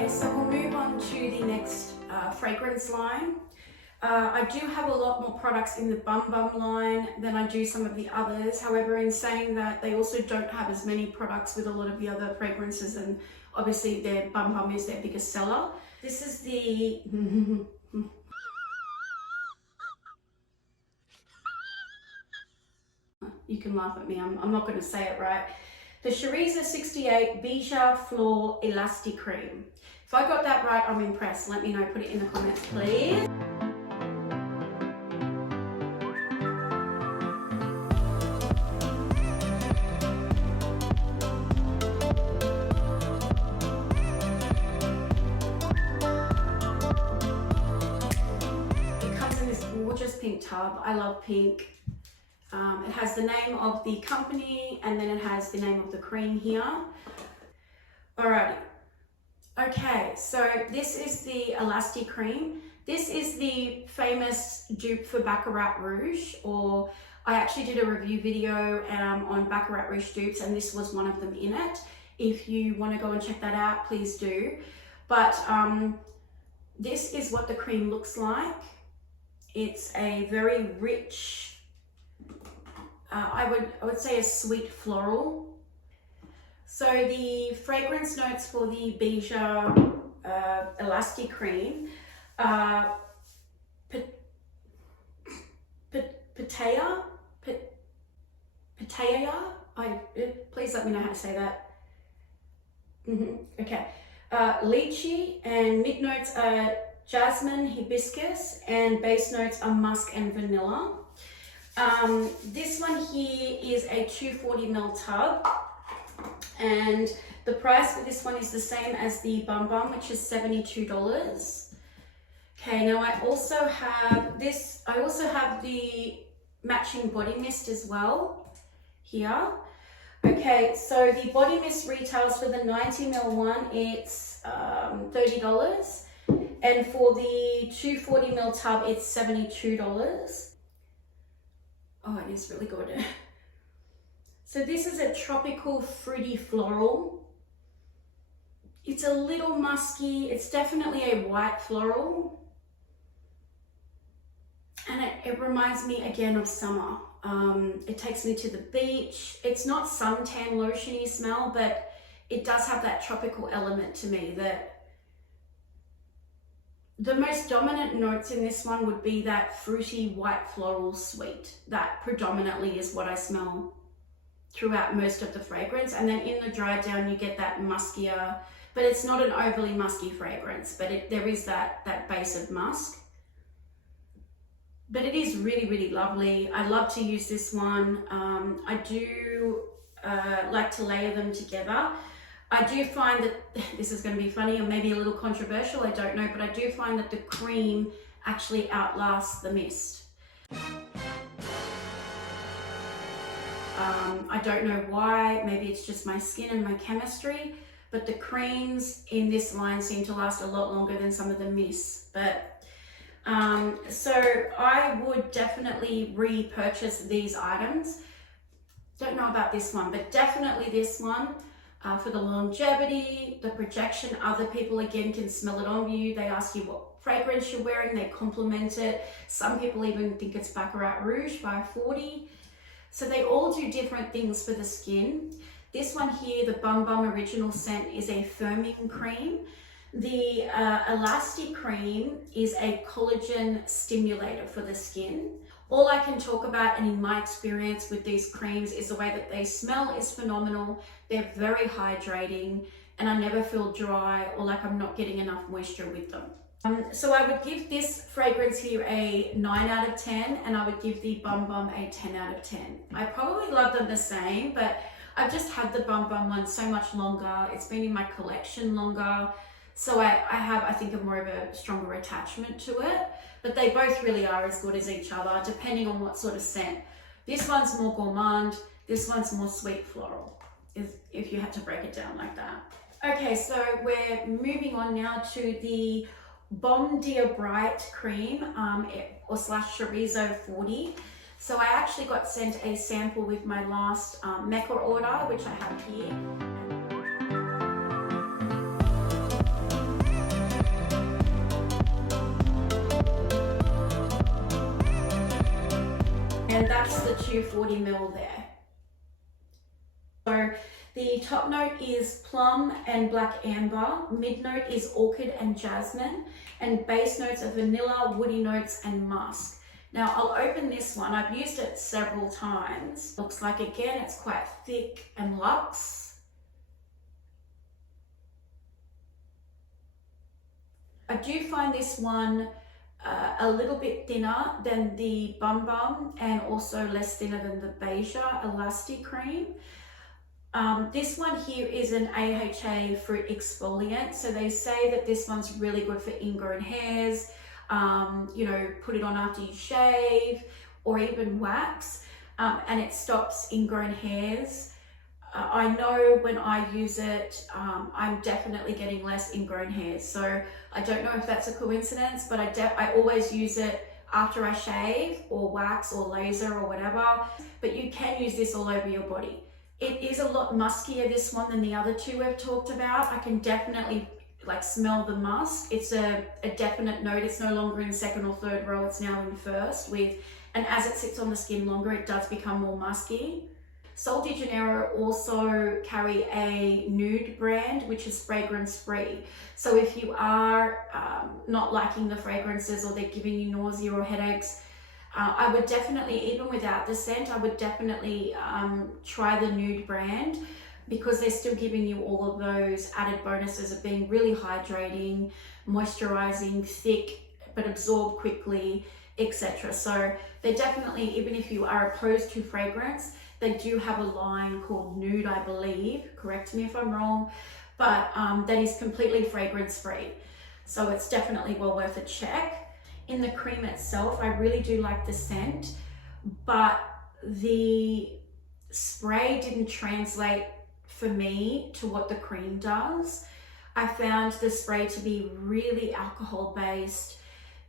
Okay, so we'll move on to the next fragrance line. I do have a lot more products in the Bum Bum line than I do some of the others. However, in saying that, they also don't have as many products with a lot of the other fragrances, and obviously their Bum Bum is their biggest seller. This is the... You can laugh at me, I'm not going to say it right. The Cheriza 68 Beija Flor Elastic Cream. If I got that right, I'm impressed. Let me know, put it in the comments, please. It comes in this gorgeous pink tub. I love pink. It has the name of the company and then it has the name of the cream here. Alrighty. Okay, so this is the Elastic Cream. This is the famous dupe for Baccarat Rouge, or I actually did a review video on Baccarat Rouge dupes, and this was one of them in it. If you want to go and check that out, please do. But this is what the cream looks like. It's a very rich, I would say a sweet floral. So the fragrance notes for the Beija Elastic Cream are pitaya. Please let me know how to say that. Okay. Lychee, and mid notes are jasmine, hibiscus, and base notes are musk and vanilla. This one here is a 240ml tub, and the price for this one is the same as the Bum Bum, which is $72. Okay, now I also have this. I also have the matching body mist as well here. Okay, so the body mist retails for the 90ml one, it's $30, and for the 240ml tub, it's $72. Oh, it is really good. So this is a tropical fruity floral. It's a little musky. It's definitely a white floral. And it reminds me again of summer. It takes me to the beach. It's not suntan lotiony smell, but it does have that tropical element to me. That the most dominant notes in this one would be that fruity white floral sweet. That predominantly is what I smell throughout most of the fragrance. And then in the dry down, you get that muskier, but it's not an overly musky fragrance, but there is that base of musk. But it is really, really lovely. I love to use this one. I do like to layer them together. I do find that, this is going to be funny or maybe a little controversial, I don't know, but I do find that the cream actually outlasts the mist. I don't know why, maybe it's just my skin and my chemistry, but the creams in this line seem to last a lot longer than some of the mists. But so I would definitely repurchase these items. Don't know about this one, but definitely this one. For the longevity, the projection, other people again can smell it on you. They ask you what fragrance you're wearing, they compliment it. Some people even think it's Baccarat Rouge by 40. So they all do different things for the skin. This one here, the Bum Bum Original Scent, is a firming cream. The Elastic Cream is a collagen stimulator for the skin. All I can talk about, and in my experience with these creams, is the way that they smell is phenomenal. They're very hydrating, and I never feel dry or like I'm not getting enough moisture with them. So I would give this fragrance here a 9 out of 10, and I would give the Bum Bum a 10 out of 10. I probably love them the same, but I've just had the Bum Bum one so much longer. It's been in my collection longer. So I have, I think, a more of a stronger attachment to it, but they both really are as good as each other, depending on what sort of scent. This one's more gourmand, this one's more sweet floral, if you had to break it down like that. Okay, so we're moving on now to the Bom Dia Bright Cream, or slash Chorizo 40. So I actually got sent a sample with my last Mecca order, which I have here. And that's the 240 ml there. So the top note is plum and black amber, mid note is orchid and jasmine, and base notes are vanilla, woody notes, and musk. Now I'll open this one. I've used it several times. Looks like, again, it's quite thick and luxe. I do find this one a little bit thinner than the Bum Bum and also less thinner than the Beija Elasti Cream. This one here is an AHA fruit exfoliant. So they say that this one's really good for ingrown hairs, you know, put it on after you shave or even wax, and it stops ingrown hairs. I know when I use it, I'm definitely getting less ingrown hairs. So I don't know if that's a coincidence, but I always use it after I shave or wax or laser or whatever. But you can use this all over your body. It is a lot muskier, this one, than the other two we've talked about. I can definitely like smell the musk. It's a definite note. It's no longer in second or third row, it's now in first and as it sits on the skin longer, it does become more musky. Sol De Janeiro also carry a nude brand, which is fragrance free. So if you are not liking the fragrances or they're giving you nausea or headaches, I would definitely, even without the scent, I would definitely try the nude brand, because they're still giving you all of those added bonuses of being really hydrating, moisturizing, thick, but absorb quickly, etc. So they definitely, even if you are opposed to fragrance, they do have a line called Nude, I believe, correct me if I'm wrong, but that is completely fragrance free. So it's definitely well worth a check. In the cream itself, I really do like the scent, but the spray didn't translate for me to what the cream does. I found the spray to be really alcohol based.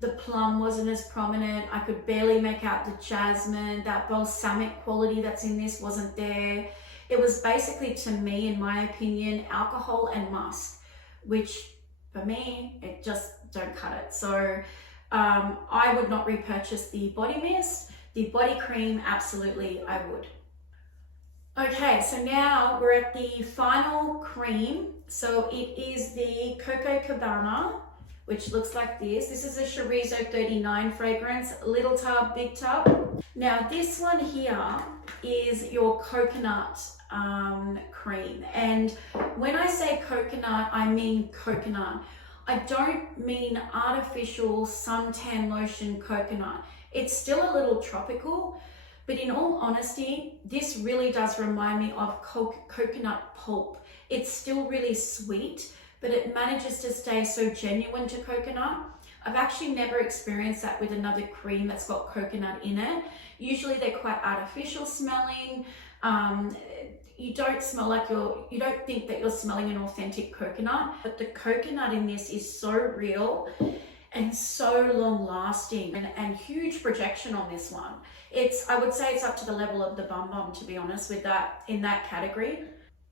The plum wasn't as prominent. I could barely make out the jasmine. That balsamic quality that's in this wasn't there. It was basically, to me, in my opinion, alcohol and musk, which for me, it just don't cut it. So I would not repurchase the body mist. The body cream, absolutely, I would. Okay, so now we're at the final cream. So it is the Coco Cabana, which looks like this. This is a Chorizo 39 fragrance, little tub, big tub. Now this one here is your coconut cream. And when I say coconut, I mean coconut. I don't mean artificial suntan lotion coconut. It's still a little tropical, but in all honesty, this really does remind me of coconut pulp. It's still really sweet, but it manages to stay so genuine to coconut. I've actually never experienced that with another cream that's got coconut in it. Usually they're quite artificial smelling. You don't smell like you don't think that you're smelling an authentic coconut, but the coconut in this is so real and so long lasting, and huge projection on this one. I would say it's up to the level of the Bum Bum, to be honest, with that, in that category.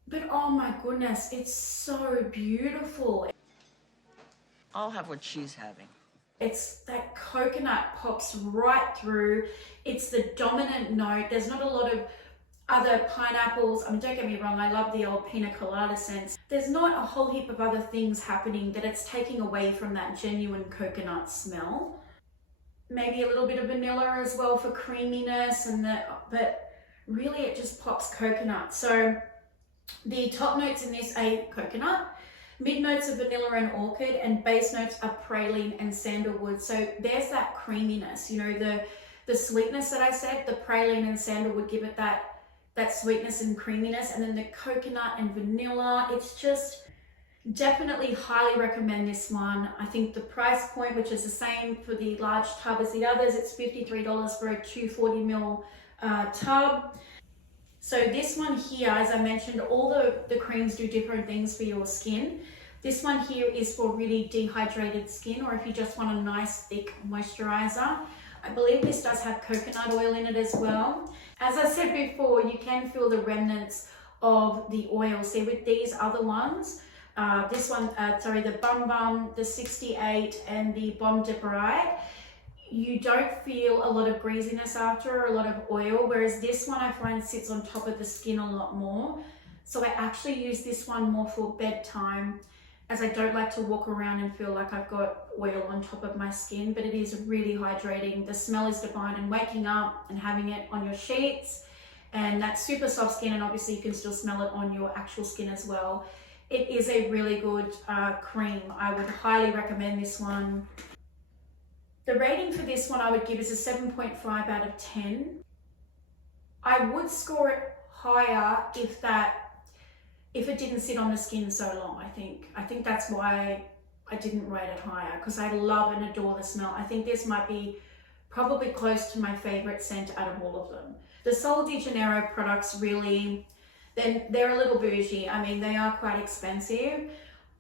But oh my goodness, it's so beautiful. I'll have what she's having. It's that coconut pops right through. It's the dominant note. There's not a lot of other pineapples. I mean, don't get me wrong, I love the old pina colada scents. There's not a whole heap of other things happening that it's taking away from that genuine coconut smell. Maybe a little bit of vanilla as well for creaminess, but really it just pops coconut. So the top notes in this are coconut, mid notes are vanilla and orchid, and base notes are praline and sandalwood. So there's that creaminess, you know, the sweetness that I said, the praline and sandalwood give it that sweetness and creaminess, and then the coconut and vanilla. It's just definitely highly recommend this one. I think the price point, which is the same for the large tub as the others, it's $53 for a 240 ml tub. So this one here, as I mentioned, all the creams do different things for your skin. This one here is for really dehydrated skin, or if you just want a nice thick moisturizer. I believe this does have coconut oil in it as well. As I said before, you can feel the remnants of the oil. See, with these other ones, the Bum Bum, the 68 and the Baume de Bright, you don't feel a lot of greasiness after, or a lot of oil, whereas this one I find sits on top of the skin a lot more. So I actually use this one more for bedtime, as I don't like to walk around and feel like I've got oil on top of my skin, but it is really hydrating. The smell is divine, and waking up and having it on your sheets, and that super soft skin, and obviously you can still smell it on your actual skin as well. It is a really good cream. I would highly recommend this one. The rating for this one I would give is a 7.5 out of 10. I would score it higher if it didn't sit on the skin so long, I think that's why I didn't rate it higher, because I love and adore the smell. I think this might be probably close to my favorite scent out of all of them. The Sol De Janeiro products really, they're a little bougie. I mean, they are quite expensive,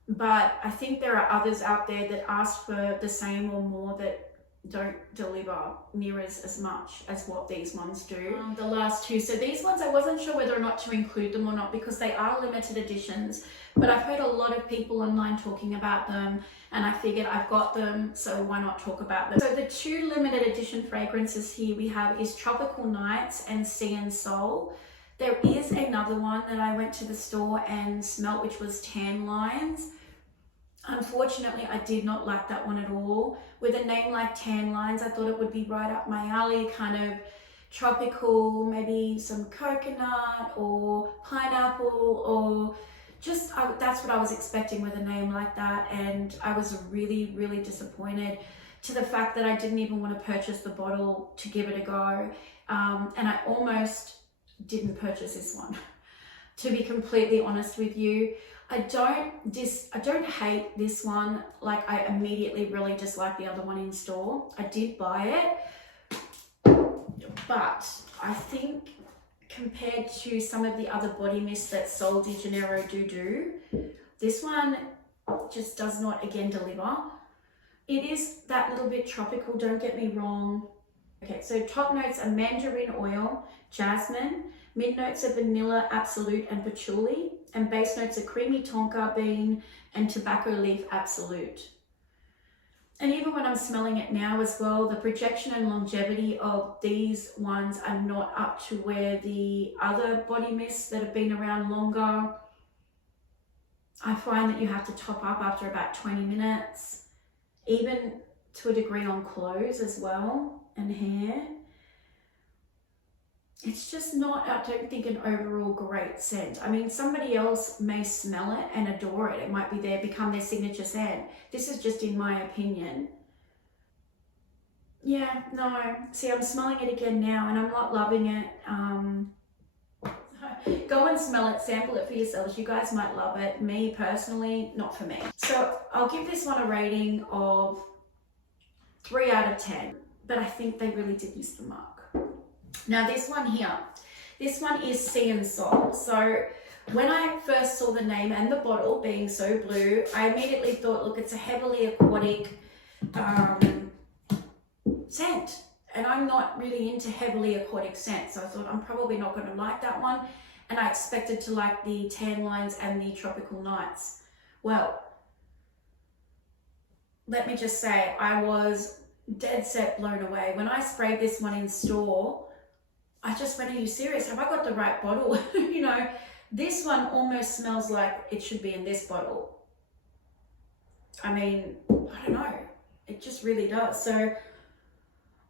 but I think there are others out there that ask for the same or more that don't deliver near as much as what these ones do. The last two, so these ones I wasn't sure whether or not to include them or not, because they are limited editions, but I've heard a lot of people online talking about them, and I figured I've got them, so why not talk about them. So the two limited edition fragrances here we have is Tropical Nights and Sea and Soul. There is another one that I went to the store and smelt, which was Tan Lines. Unfortunately, I did not like that one at all. With a name like Tan Lines, I thought it would be right up my alley, kind of tropical, maybe some coconut or pineapple, or just, that's what I was expecting with a name like that. And I was really, really disappointed, to the fact that I didn't even want to purchase the bottle to give it a go. And I almost didn't purchase this one, to be completely honest with you. I don't hate this one. Like, I immediately really dislike the other one in store. I did buy it, but I think compared to some of the other body mists that Sol De Janeiro do, this one just does not, again, deliver. It is that little bit tropical, don't get me wrong. Okay, so top notes are mandarin oil, jasmine, mid notes are vanilla, absolute, and patchouli, and base notes are creamy tonka bean and tobacco leaf absolute. And even when I'm smelling it now as well, the projection and longevity of these ones are not up to where the other body mists that have been around longer. I find that you have to top up after about 20 minutes, even to a degree on clothes as well, and hair. It's just not, I don't think, an overall great scent. I mean, somebody else may smell it and adore it. It might be become their signature scent. This is just in my opinion. Yeah, no. See, I'm smelling it again now and I'm not loving it. Go and smell it, sample it for yourselves. You guys might love it. Me personally, not for me. So I'll give this one a rating of 3 out of 10, but I think they really did miss the mark. Now this one here, this one is Sea and Soul. So when I first saw the name and the bottle being so blue, I immediately thought, look, it's a heavily aquatic scent. And I'm not really into heavily aquatic scents. So I thought I'm probably not going to like that one. And I expected to like the Tan Lines and the Tropical Nights. Well, let me just say, I was dead set blown away. When I sprayed this one in store, I just went, are you serious? Have I got the right bottle? You know, this one almost smells like it should be in this bottle. I mean, I don't know. It just really does. So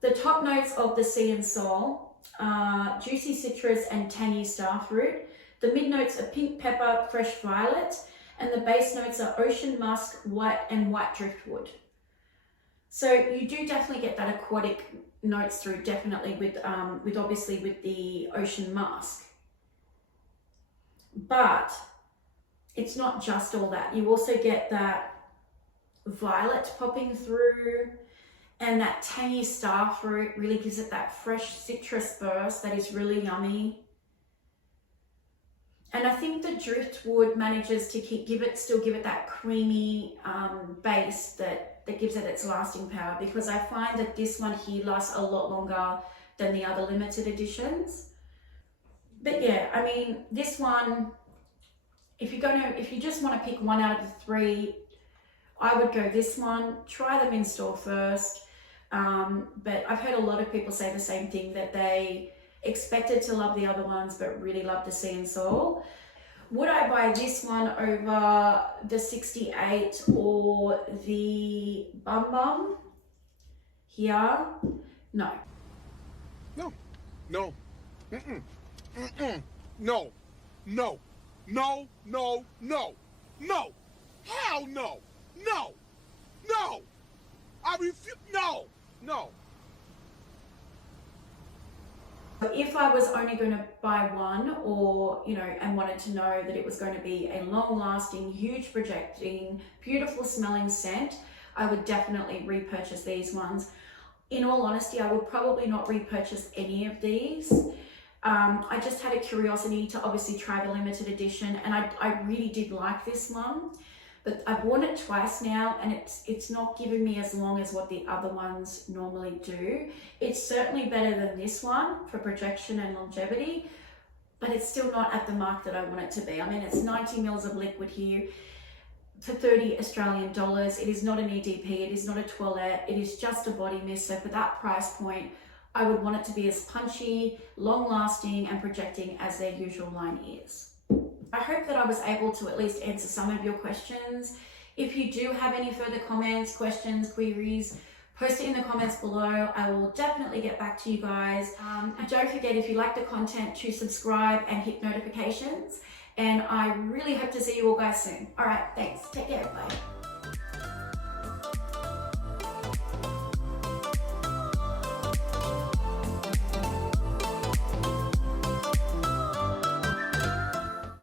the top notes of the Sea and Soul are juicy citrus and tangy starfruit. The mid notes are pink pepper, fresh violet, and the base notes are ocean musk, white, and white driftwood. So you do definitely get that aquatic notes through, definitely with obviously with the ocean musk. But it's not just all that. You also get that violet popping through, and that tangy starfruit really gives it that fresh citrus burst that is really yummy. And I think the driftwood manages to still give it that creamy base that gives it its lasting power, because I find that this one here lasts a lot longer than the other limited editions. But yeah, I mean, this one, if you just want to pick one out of the three, I would go this one. Try them in store first. But I've heard a lot of people say the same thing, that they expected to love the other ones but really love the Sea and Sol. Would I buy this one over the 68 or the Bum Bum here? No. No. No. Mm-mm. Mm-mm. No. No. No. No. No. No. Hell no. No. No. I refuse. No. No. If I was only going to buy one, or, you know, and wanted to know that it was going to be a long-lasting, huge projecting, beautiful smelling scent, I would definitely repurchase these ones. In all honesty, I would probably not repurchase any of these. I just had a curiosity to obviously try the limited edition, and I really did like this one. But I've worn it twice now, and it's not giving me as long as what the other ones normally do. It's certainly better than this one for projection and longevity, but it's still not at the mark that I want it to be. I mean, it's 90 mils of liquid here for 30 Australian dollars. It is not an EDP, it is not a toilette, it is just a body mist. So for that price point, I would want it to be as punchy, long lasting, and projecting as their usual line is. I hope that I was able to at least answer some of your questions. If you do have any further comments, questions, queries, post it in the comments below. I will definitely get back to you guys. And don't forget, if you like the content, to subscribe and hit notifications. And I really hope to see you all guys soon. All right, thanks. Take care. Bye.